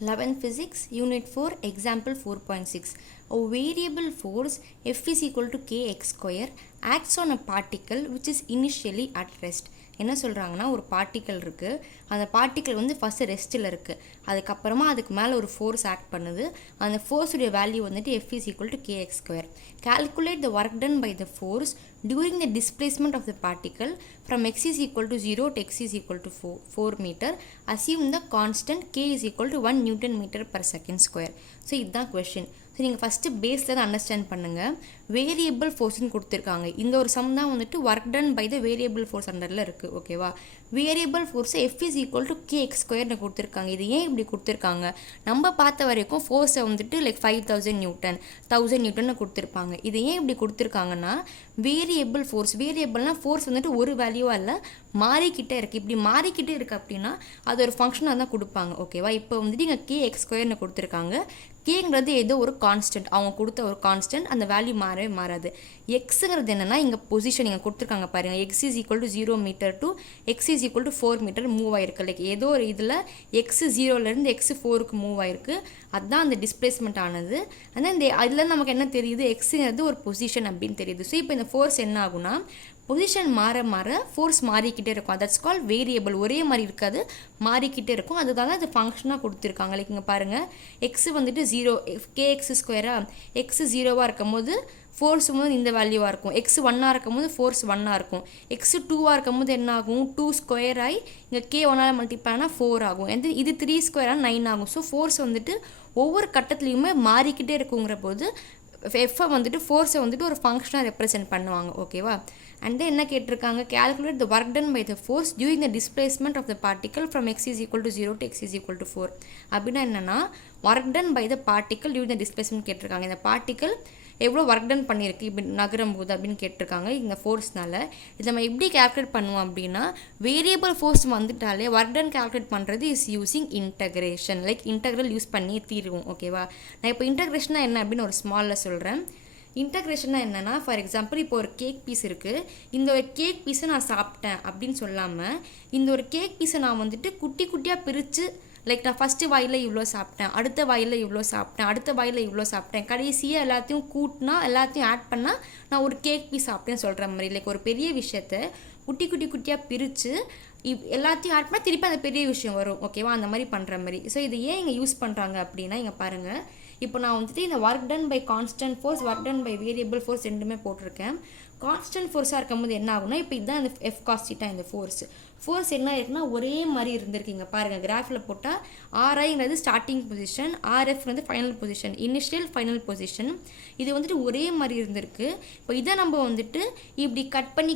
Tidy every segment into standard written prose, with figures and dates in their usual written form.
11th Physics, Unit 4, Example 4.6. A variable force F is equal to kx square acts on a particle which is initially at rest. என்ன சொல்கிறாங்கன்னா ஒரு particle இருக்குது, அந்த particle வந்து first ரெஸ்ட்டில் இருக்குது, அதுக்கப்புறமா அதுக்கு மேலே ஒரு ஃபோர்ஸ் ஆக்ட் பண்ணுது. அந்த ஃபோர்ஸுடைய வேல்யூ வந்துட்டு F is equal to kx square. Calculate the work done by the force during the displacement of the particle from x is equal to 0 to x is equal to 4 meter. Assume the constant k is equal to 1 Newton meter per second square. So இதுதான் question. So நீங்கள் first பேஸில் தான் understand பண்ணுங்கள். Variable ஃபோர்ஸ்ன்னு கொடுத்துருக்காங்க. இந்த ஒரு sum தான் வந்துட்டு work done by the variable force அண்டரில் இருக்குது. ஓகேவா? வேரியபிள் ஃபோர்ஸை F is equal to kx ஸ்கொயர்னு கொடுத்துருக்காங்க. இது ஏன் இப்படி கொடுத்துருக்காங்க? நம்ம பார்த்த வரைக்கும் ஃபோர்ஸை வந்துட்டு லைக் 5000 நியூட்டன் 1000 நியூட்டன்னு கொடுத்துருப்பாங்க. இது ஏன் இப்படி கொடுத்துருக்காங்கன்னா வேரியபிள் ஃபோர்ஸ், வேரியபிள்னால் ஃபோர்ஸ் வந்துட்டு ஒரு வேல்யூவாக இல்லை, மாறிக்கிட்டே இருக்குது. இப்படி மாறிக்கிட்டே இருக்குது அப்படின்னா அது ஒரு ஃபங்க்ஷனாக தான் கொடுப்பாங்க. ஓகேவா? இப்போ வந்துட்டு இங்கே kx ஸ்கொயர்னு கொடுத்துருக்காங்க. கேங்கிறது ஏதோ ஒரு கான்ஸ்டன்ட், அவங்க கொடுத்த ஒரு கான்ஸ்டன்ட், அந்த வேல்யூ மாறவே மாறாது. எக்ஸுங்கிறது என்னென்னா இங்கே பொசிஷன் இங்கே கொடுத்துருக்காங்க பாருங்கள். X is equal to 0 metre to X is equal to 4 metre move ஆகிருக்கு. லைக் ஏதோ ஒரு இதில் எக்ஸ் 0லேருந்து எக்ஸ் 4க்கு மூவ் ஆகிருக்கு. அதுதான் அந்த டிஸ்பிளேஸ்மெண்ட் ஆனது. ஆனால் இந்த அதில் நமக்கு என்ன தெரியுது, எக்ஸுங்கிறது ஒரு பொசிஷன் அப்படின்னு தெரியுது. ஸோ இப்போ இந்த ஃபோர்ஸ் என்ன ஆகுனா பொசிஷன் மாற மாற ஃபோர்ஸ் மாறிக்கிட்டே இருக்கும். That's call variable. ஒரே மாதிரி இருக்காது, மாறிக்கிட்டே இருக்கும். அதுதான் அது ஃபங்க்ஷனாக கொடுத்துருக்காங்க. லைக் இங்கே பாருங்கள், எக்ஸு வந்துட்டு 0 kx ஸ்கொயராக எக்ஸு 0வாக இருக்கும் போது ஃபோர்ஸ் வந்து இந்த வேல்யூவாக இருக்கும். எக்ஸ் 1ஆக இருக்கும் போது ஃபோர்ஸ் 1ஆக இருக்கும். எக்ஸு 2ஆக இருக்கும் போது என்ன ஆகும், 2 ஸ்கொயர் ஆகி இங்கே கே 1ஆல் மல்டிப்ளை ஆனால் 4 ஆகும். இது 3 ஸ்கொயராக 9 ஆகும். ஸோ ஃபோர்ஸ் வந்துட்டு ஒவ்வொரு கட்டத்துலேயுமே மாறிக்கிட்டே இருக்குங்கிற போது எஃப்ஐ வந்துட்டு ஃபோர்ஸை வந்துட்டு ஒரு ஃபங்க்ஷனாக ரெப்ரசென்ட் பண்ணுவாங்க. ஓகேவா? அண்ட் தென் என்ன கேட்டிருக்காங்க, calculate the work done by the force during the displacement of the particle from x is equal to 0 to x is equal to 4. அப்படின்னா என்னென்னா work done by the particle during the displacement கேட்டிருக்காங்க. இந்த particle எவ்வளோ work done பண்ணியிருக்கு இப்படி நகரும் போது அப்படின்னு கேட்டிருக்காங்க. இந்த ஃபோர்ஸ்னால இதை நம்ம எப்படி கேல்குலேட் பண்ணுவோம் அப்படின்னா வேரியபிள் ஃபோர்ஸ் வந்துட்டாலே ஒர்க் டன் கேல்குலேட் பண்ணுறது is using integration. Like integral use பண்ணி தீருவோம். ஓகேவா? நான் இப்போ இன்டகிரேஷனாக என்ன அப்படின்னு ஒரு ஸ்மாலில் சொல்கிறேன். இன்டகிரேஷனாக என்னென்னா, ஃபார் எக்ஸாம்பிள் இப்போ ஒரு கேக் பீஸ் இருக்குது. இந்த ஒரு கேக் பீஸை நான் சாப்பிட்டேன் அப்படின்னு சொல்லாமல் இந்த ஒரு கேக் பீஸை நான் வந்துட்டு குட்டி குட்டியாக பிரித்து லைக் நான் ஃபஸ்ட்டு வாயில் இவ்வளோ சாப்பிட்டேன், அடுத்த வாயில் இவ்வளோ சாப்பிட்டேன், அடுத்த வாயில் இவ்வளோ சாப்பிட்டேன், கடைசியாக எல்லாத்தையும் கூட்டினா எல்லாத்தையும் ஆட் பண்ணால் நான் ஒரு கேக் பீஸ் சாப்பிட்டேன்னு சொல்கிற மாதிரி. லைக் ஒரு பெரிய விஷயத்தை குட்டி குட்டி குட்டியாக பிரித்து எல்லாத்தையும் ஆட் பண்ணால் திருப்பி அந்த பெரிய விஷயம் வரும். ஓகேவா? அந்த மாதிரி பண்ணுற மாதிரி. ஸோ இது ஏன் இங்கே யூஸ் பண்ணுறாங்க அப்படின்னா இங்கே பாருங்கள், இப்போ நான் வந்துட்டு இந்த work done by constant force, work done by variable force ரெண்டுமே போட்டிருக்கேன். கான்ஸ்டன்ட் ஃபோர்ஸாக இருக்கும்போது என்ன ஆகுனா இப்போ இதுதான் இந்த எஃப் காஸ்டிட்டா இந்த ஃபோர்ஸ் என்ன இருக்குன்னா ஒரே மாதிரி இருந்திருக்கீங்க. பாருங்கள் கிராஃபில் போட்டால் ஆர்ஐங்கிறது ஸ்டார்டிங் பொசிஷன், ஆர்எஃப்ங்கிறது final position, initial final position. இது வந்துட்டு ஒரே மாதிரி இருந்திருக்கு. இப்போ இதை நம்ம வந்துட்டு இப்படி கட் பண்ணி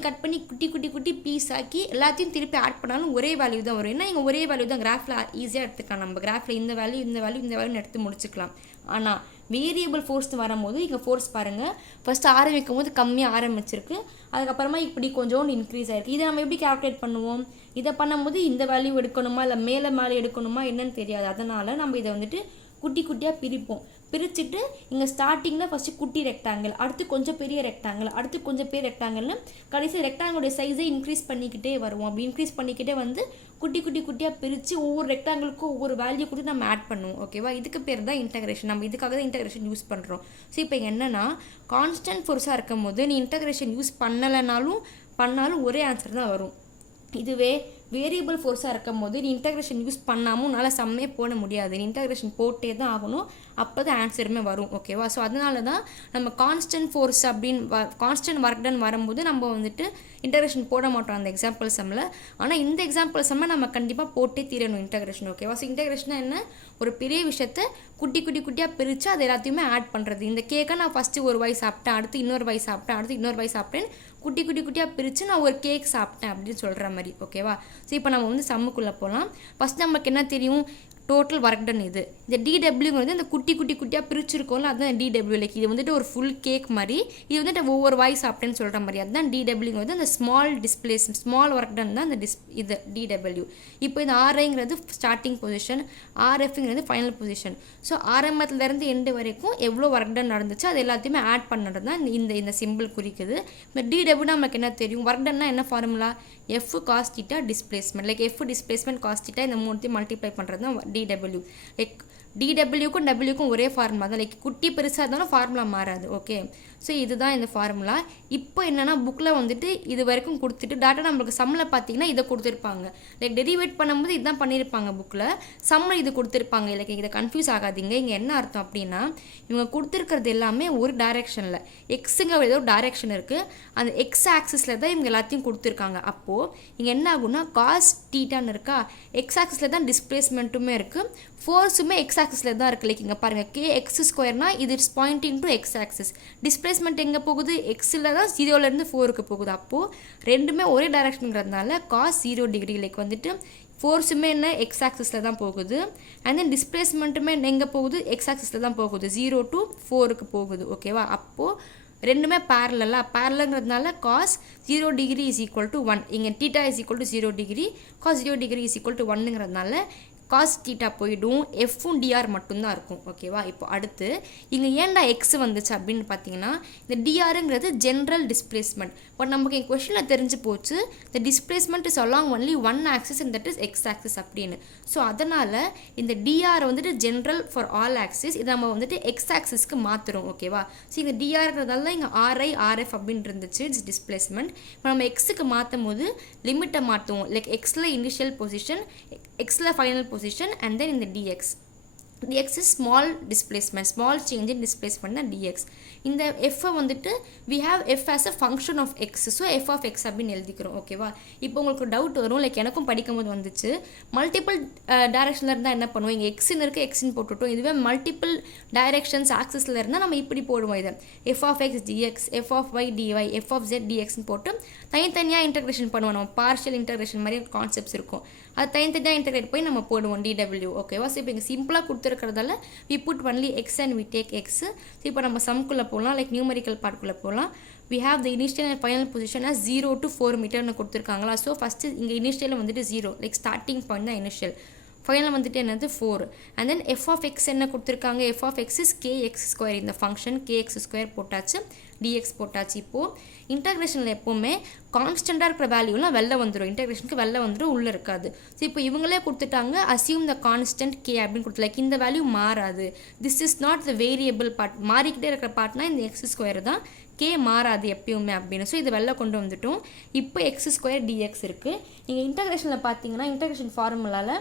குட்டி குட்டி குட்டி பீஸ் ஆக்கி எல்லாத்தையும் திருப்பி ஆட் பண்ணாலும் ஒரே வேல்யூ தான் வரும். ஏன்னா இங்கே ஒரே வேல்யூ தான் கிராஃபில் ஈஸியாக எடுத்துக்கலாம். நம்ம கிராஃபில் இந்த வேல்யூ எடுத்து முடிச்சுக்கலாம். ஆனால் வேரியபிள் ஃபோர்ஸ் வரும்போது இங்கே ஃபோர்ஸ் பாருங்கள், ஃபஸ்ட்டு ஆரம்பிக்கும் போது கம்மியாக ஆரம்பிச்சிருக்கு, அதுக்கப்புறமா இப்படி கொஞ்சோண்டு இன்க்ரீஸ் ஆகிருக்கு. இதை நம்ம எப்படி கால்குலேட் பண்ணுவோம்? இதை பண்ணும்போது இந்த வேல்யூ எடுக்கணுமா இல்லை மேலே எடுக்கணுமா என்னன்னு தெரியாது. அதனால் நம்ம இதை வந்துட்டு குட்டி குட்டியாக பிரிப்போம். பிரிச்சுட்டு இங்கே ஸ்டார்டிங்கில் ஃபஸ்ட்டு குட்டி ரெக்டாங்கிள், அடுத்து கொஞ்சம் பெரிய ரெக்டாங்கிள், அடுத்து கொஞ்சம் பெரிய ரெக்டாங்கிள்னு கடைசி ரெக்டாங்கிளுடைய சைஸை இன்க்ரீஸ் பண்ணிக்கிட்டே வருவோம். அப்படி இன்க்ரீஸ் பண்ணிக்கிட்டே வந்து குட்டி குட்டியாக பிரித்து ஒவ்வொரு ரெக்டாங்கிளுக்கும் ஒவ்வொரு வேல்யூ கூட நம்ம ஆட் பண்ணுவோம். ஓகேவா? இதுக்கு பேர் தான் இன்டகிரேஷன். நம்ம இதுக்காக தான் இன்டகிரேஷன் யூஸ் பண்ணுறோம். ஸோ இப்போ என்னென்னா கான்ஸ்டன்ட் ஃபோர்ஸாக இருக்கும் போது நீ இன்டகிரேஷன் யூஸ் பண்ணாலும் ஒரே ஆன்சர் தான் வரும். இதுவே வேரியபிள் ஃபோர்ஸாக இருக்கும் போது நீ இன்டகிரேஷன் யூஸ் பண்ணாமல் உன்னால் சம்மே போட முடியாது. நீ இன்டகிரேஷன் போட்டே தான் ஆகணும், அப்போ தான் ஆன்சருமே வரும். ஓகேவா? ஸோ அதனால தான் நம்ம கான்ஸ்டன்ட் ஃபோர்ஸ் அப்படின்னு கான்ஸ்டன்ட் ஒர்க் டன் வரும்போது நம்ம வந்துட்டு இன்டகிரேஷன் போட மாட்டோம் அந்த எக்ஸாம்பிள் சம்மில். ஆனால் இந்த எக்ஸாம்பிள் சம்மில் நம்ம கண்டிப்பாக போட்டே தீரணும் இன்டகிரேஷன். ஓகேவா? ஸோ இன்டகிரேஷனாக என்ன, ஒரு பெரிய விஷயத்தை குட்டியாக பிரித்து அது எல்லாத்தையுமே ஆட் பண்ணுறது. இந்த கேக்கை நான் ஃபஸ்ட்டு ஒரு வாய் சாப்பிட்டேன், அடுத்து இன்னொரு வாய் சாப்பிட்டேன், அடுத்து இன்னொரு வாய் சாப்பிட்டேன், குட்டியாக பிரித்து நான் ஒரு கேக் சாப்பிட்டேன் அப்படின்னு சொல்கிற மாதிரி. ஓகேவா? ஸோ இப்போ நம்ம வந்து சம்முக்குள்ளே போகலாம். ஃபஸ்ட் நமக்கு என்ன தெரியும், டோட்டல் ஒர்க் டன். இது இந்த டிடபிள்யூங்கிறது இந்த குட்டியாக பிரிச்சிருக்கோம்ல, அதுதான் டிடபிள்யூ. லைக் இது வந்துட்டு ஒரு ஃபுல் கேக் மாதிரி, இது வந்துட்டு ஒவ்வொரு வாய் சாப்பிட்டேன்னு சொல்கிற மாதிரி. அதுதான் டிடபிள்யூங்கிறது அந்த ஸ்மால் ஒர்க் டன் தான் அந்த இது டிடபிள்யூ. இப்போ இந்த ஆர்ஐங்கிறது ஸ்டார்டிங் பொசிஷன், ஆர்எஃப்ங்கிறது ஃபைனல் பொசிஷன். ஸோ ஆரம்பத்துலேருந்து எண்டு வரைக்கும் எவ்வளோ ஒர்க் டன் நடந்துச்சு அது எல்லாத்தையுமே ஆட் பண்ணுறது தான் இந்த சிம்பிள் குறிக்குது. இந்த டிடபிள்யூ நமக்கு என்ன தெரியும், ஒர்க் டன்னா என்ன formula, F cos theta displacement. Like F displacement cos theta இந்த மூணுத்தையும் மல்டிப்ளை பண்ணுறது தான் dw. லைக் dwக்கும் wக்கும் ஒரே ஃபார்முலா தான், லைக் குட்டி பெருசாக இருந்தாலும் ஃபார்முலா மாறாது. ஓகே, ஸோ இதுதான் இந்த ஃபார்முலா. இப்போ என்னென்னா புக்கில் வந்துட்டு இது வரைக்கும் கொடுத்துட்டு டாட்டா நம்மளுக்கு சம்மில் பார்த்தீங்கன்னா இதை கொடுத்துருப்பாங்க. லைக் டெரிவேட் பண்ணும்போது இதுதான் பண்ணியிருப்பாங்க புக்கில், சம்மில் இது கொடுத்துருப்பாங்க. லைக் இதை கன்ஃபியூஸ் ஆகாதீங்க. இங்கே என்ன அர்த்தம் அப்படின்னா இவங்க கொடுத்துருக்கிறது எல்லாமே ஒரு டைரெக்ஷனில், எக்ஸுங்க ஏதோ டைரெக்ஷன் இருக்குது, அந்த எக்ஸ் ஆக்சிஸில் தான் இவங்க எல்லாத்தையும் கொடுத்துருக்காங்க. அப்போது இங்கே என்ன ஆகும்னா காஸ் டீட்டான்னு இருக்கா, எக்ஸ் ஆக்சிஸில் தான் டிஸ்பிளேஸ்மெண்ட்டுமே இருக்குது, ஃபோர்ஸுமே எக்ஸ் ஆக்சிஸில் தான் இருக்குது. லைக் இங்கே பாருங்கள், கே எக்ஸ் ஸ்கொயர்னால் இது is Poynting to X axis, displacement எங்கே போகுது, எக்ஸில் தான் 0லேருந்து 4க்கு போகுது. அப்போது ரெண்டுமே ஒரே டைரக்ஷனுங்கிறதுனால காஸ் 0 டிகிரி. லைக் வந்துட்டு ஃபோர்ஸுமே என்ன எக்ஸ் ஆக்சிஸில் தான் போகுது, அண்ட் தென் டிஸ்பிளேஸ்மெண்ட்டுமே எங்கே போகுது, எக்ஸ் ஆக்சிஸில் தான் போகுது, 0 to 4க்கு போகுது. ஓகேவா, அப்போது ரெண்டுமே பேரலங்கிறதுனால cos 0 degree is equal to 1. இங்கே theta is equal to 0 degree, cos 0 degree is equal to 1ங்கிறதுனால காஸ் தீட்டா போயிடும், எஃப்பும் டிஆர் மட்டும்தான் இருக்கும். ஓகேவா, இப்போ அடுத்து இங்கே ஏன்டா எக்ஸ் வந்துச்சு அப்படின்னு பார்த்தீங்கன்னா இந்த டிஆருங்கிறது ஜென்ரல் டிஸ்பிளேஸ்மெண்ட். பட் நமக்கு என் கொஷனில் தெரிஞ்சு போச்சு இந்த displacement is along only one axis and that is X axis அப்படின்னு. ஸோ அதனால் இந்த டிஆர் வந்துட்டு ஜென்ரல் ஃபார் ஆல் ஆக்சிஸ், இதை நம்ம வந்துட்டு எக்ஸ் ஆக்சிஸ்க்கு மாற்றுறோம். ஓகேவா, ஸோ இங்கே டிஆர்ங்கிறதால இங்கே ஆர்ஐ ஆர்எஃப் அப்படின்னு இருந்துச்சு, இட்ஸ் டிஸ்பிளேஸ்மெண்ட். இப்போ நம்ம எக்ஸுக்கு மாற்றும் போது லிமிட்டை மாற்றுவோம். லைக் எக்ஸில் இனிஷியல் பொசிஷன், எக்ஸில் final position, and then in the dx is small displacement, small change in displacement தான் dx. இந்த f வந்துட்டு we have f as a function of x, so f of x அப்படின்னு எழுதிக்கிறோம். ஓகேவா, இப்போ உங்களுக்கு டவுட் வரும், லைக் எனக்கும் படிக்கும் போது வந்துச்சு, மல்டிபிள் டைரக்ஷனில் இருந்தால் என்ன பண்ணுவோம், இங்கே எக்ஸின்னு இருக்குது எக்ஸின்னு போட்டுவிட்டோம், இதுவே மல்டிபிள் டைரக்ஷன்ஸ் ஆக்சிஸில் இருந்தால் நம்ம இப்படி போடுவோம், இதை f of x dx, f of y dy, f of z dxன்னு போட்டு தனித்தனியாக இன்டகிரேஷன் பண்ணுவோம். நம்ம பார்ஷியல் இன்டகிரேஷன் மாதிரி கான்செப்ட்ஸ் இருக்கும், அது தனித்தனியாக இன்டகிரேட் போய் நம்ம போடுவோம் dw. ஓகேவா, ஸோ இப்போ இங்கே சிம்பிளாக கொடுத்துருக்கிறதால we put only x and we take x. So இப்போ நம்ம சம்குள்ளே போகலாம், லைக் நியூமரிக்கல் பார்ட்குள்ளே போகலாம். we have the initial and final position as 0 to 4 மீட்டர்னு கொடுத்துருக்காங்களா. ஸோ ஃபஸ்ட்டு இங்கே இனிஷியலில் வந்துட்டு 0, லைக் ஸ்டார்டிங் பாயிண்ட் தான் இனிஷியல், ஃபைனல் வந்துட்டு என்னது 4. And then F of X என்ன கொடுத்துருக்காங்க, F of X is K X square, இந்த ஃபங்க்ஷன் கேஎக்ஸ் ஸ்கொயர் போட்டாச்சு, டிஎக்ஸ் போட்டாச்சு. இப்போது இன்டகிரேஷனில் எப்போவுமே கான்ஸ்டண்ட்டாக இருக்கிற வேல்யூலாம் வெளில வந்துடும், இன்டகிரேஷனுக்கு வெளில வந்துடும், உள்ளே இருக்காது. ஸோ இப்போ இவங்களே கொடுத்துட்டாங்க அசியூம் த கான்ஸ்டன்ட் கே அப்படின்னு கொடுத்து, லைக் இந்த வேல்யூ மாறாது, this is not the variable part, மாறிக்கிட்டே இருக்கிற பார்ட்னா இந்த எக்ஸ் ஸ்கொயர் தான், கே மாறாது எப்பயுமே அப்படின்னு. ஸோ இது வெளில கொண்டு வந்துட்டோம். இப்போ எக்ஸ் ஸ்கொயர் டிஎக்ஸ் இருக்குது. நீங்கள் இன்டகிரேஷனில் பார்த்தீங்கன்னா இன்டகிரேஷன் ஃபார்முலாவில்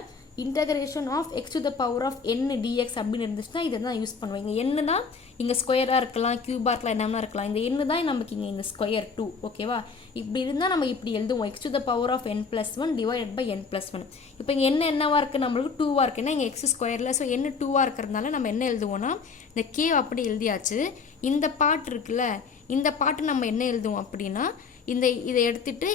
integration of x to the power of n dx அப்படின்னு இருந்துச்சுன்னா இதை தான் யூஸ் பண்ணுவோம். இங்கே என்னன்னா இங்கே ஸ்கொயராக இருக்கலாம், கியூபாக இருக்கலாம், என்னன்னா இருக்கலாம், இந்த என்ன தான் நமக்கு இங்கே இந்த ஸ்கொயர் 2. ஓகேவா, இப்படி இருந்தால் நம்ம இப்படி எழுதுவோம், x to the power of n plus 1 divided by n plus 1. இப்போ இங்கே என்னவா இருக்குது, நம்மளுக்கு 2வாக இருக்குன்னா இங்கே எக்ஸ் ஸ்கொயரில், ஸோ என்ன 2வாக இருக்கிறதுனால நம்ம என்ன எழுதுவோம்னா இந்த கே அப்படி எழுதியாச்சு. இந்த பார்ட் இருக்குல்ல, இந்த பார்ட்டு நம்ம என்ன எழுதுவோம் அப்படின்னா இதை எடுத்துகிட்டு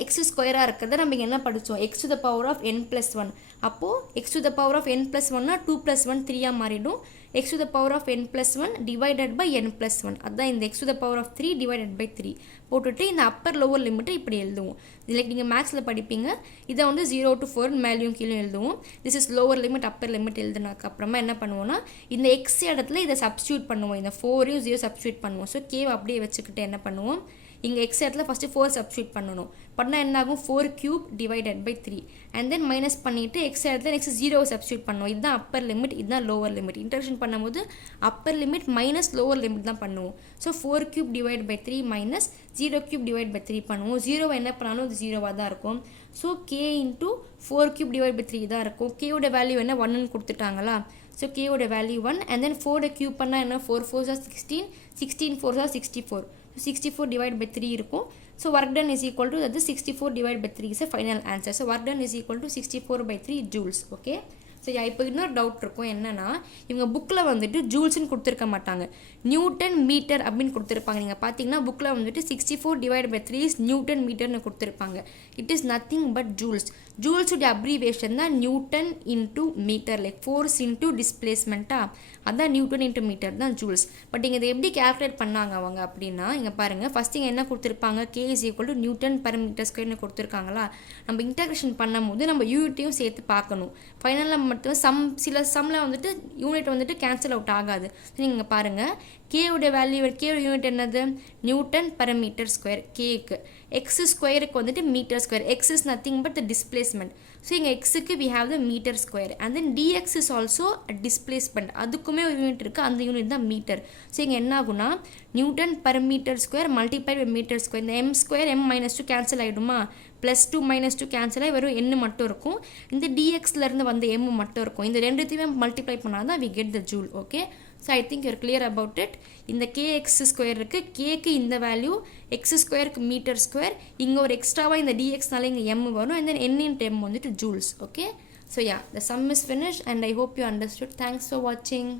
எக்ஸ் ஸ்கொயராக இருக்கிறத நம்ம இங்கே என்ன படித்தோம், X to the power of n plus 1. அப்போது X to the power of n plus 1னா 2 + 1 3ஆக மாறிடும், X to the power of n plus 1 divided by n plus 1. அதுதான் இந்த X to the power of 3 divided by 3 போட்டுட்டு இந்த Appar lower லிமிட்டை இப்படி எழுதுவோம். லைக் நீங்கள் மேக்ஸில் படிப்பீங்க, இதை வந்து 0 to 4 மேலேயும் கீழே எழுதுவோம். This is lower limit upper limit எழுதுனதுக்கப்புறமா என்ன பண்ணுவோம்னா இந்த எக்ஸ் இடத்துல இதை சப்ஸ்டியூட் பண்ணுவோம், இந்த 4ஐயும் 0 சப்ஸ்டியூட் பண்ணுவோம். ஸோ கேவை அப்படியே வச்சுக்கிட்டு என்ன பண்ணுவோம், இங்கே எக்ஸ் இடத்துல ஃபஸ்ட்டு 4 சப்ஸ்டியூட் பண்ணணும், பண்ணால் என்ன ஆகும் 4 cube divided by 3 and then minus பண்ணிவிட்டு எக்ஸ் இடத்துல நெக்ஸ்ட் 0 சப்ஸ்டியூட் பண்ணுவோம். இதுதான் அப்பர் லிமிட், இதுதான் லோவர் லிமிட். இன்டகிரேஷன் பண்ணும்போது upper limit minus lower limit தான் பண்ணுவோம். So 4 cube divide by 3 minus 0 cube divide by 3 பண்ணுவோம். 0 என்ன பண்ணாலும் அது 0வாக தான் இருக்கும். So K into 4 cube divide by 3 தான் இருக்கும். கேவோட வேல்யூ என்ன 1ன்னு கொடுத்துட்டாங்களா. ஸோ கேவோட வேல்யூ 1 அண்ட் தென் 4 கியூப் பண்ணால் என்ன 4 4s are 16, 16 4s are 64. 64 divided by 3 இருக்கும். So work done is equal to that is 64 divided by 3 is a final answer. So work done is equal to 64 by 3 joules. Okay. சரி, இப்போ இன்னொரு doubt இருக்கும், என்னென்னா இவங்க புக்கில் வந்துட்டு ஜூல்ஸ்ன்னு கொடுத்துருக்க மாட்டாங்க, நியூட்டன் மீட்டர் அப்படின்னு கொடுத்துருப்பாங்க. நீங்கள் பார்த்தீங்கன்னா புக்கில் வந்துட்டு 64 டிவைட் பை 3 இஸ் நியூட்டன் மீட்டர்னு கொடுத்துருப்பாங்க. It is nothing but joules. ஜூல்ஸுடைய அப்ரிவேஷன் தான் newton into metre, like force into டிஸ்பிளேஸ்மெண்ட்டாக, அதான் நியூட்டன் இன்டூ மீட்டர் தான் ஜூல்ஸ். பட் இங்கே இதை எப்படி கேல்குலேட் பண்ணாங்க அவங்க அப்படின்னா, இங்கே பாருங்கள், ஃபஸ்ட் இங்கே என்ன கொடுத்துருப்பாங்க, K is equal to newton per metre ஸ்கொயர்னு கொடுத்துருக்காங்களா. நம்ம இன்டகிரேஷன் பண்ணும்போது நம்ம யூனிட்டையும் சேர்த்து பார்க்கணும். ஃபைனலில் மட்டும் சில சம்மில் வந்துட்டு யூனிட் வந்துட்டு கேன்சல் அவுட் ஆகாது. நீங்கள் பாருங்கள், கேயோட வேல்யூ கேயோட யூனிட் என்னது நியூட்டன் பர் மீட்டர் ஸ்கொயர் கேக்கு. எக்ஸ் ஸ்கொயருக்கு வந்துட்டு metre square. X is nothing but the displacement. So இங்கே எக்ஸுக்கு we have the metre square and then D X is also displacement. அதுக்குமே ஒரு யூனிட் இருக்குது, அந்த யூனிட் தான் மீட்டர். ஸோ இங்கே என்ன ஆகுனா newton per metre square multiply by metre square. இந்த m square m minus 2 cancel ஆகிடுமா, +2 -2 கேன்சல் ஆகி வெறும் எண்ணு மட்டும் இருக்கும். இந்த டிஎக்ஸ்லேருந்து வந்த எம் மட்டும் இருக்கும். இந்த ரெண்டுத்தையுமே மல்டிப்ளை பண்ணால் தான் we get the joule. Okay, so I think you're clear about it. இந்த கேஎக்ஸ் ஸ்கொயர் இருக்குது, கேக்கு இந்த வேல்யூ, எக்ஸ் ஸ்கொயருக்கு மீட்டர் ஸ்கொயர், இங்கே ஒரு எக்ஸ்ட்ராவாக இந்த டிஎக்ஸ்னால இங்கே எம் வரும் அண்ட் தென் என் எம் வந்துட்டு joules. Okay, so yeah the sum is finish and I hope you understood. Thanks for வாட்சிங்.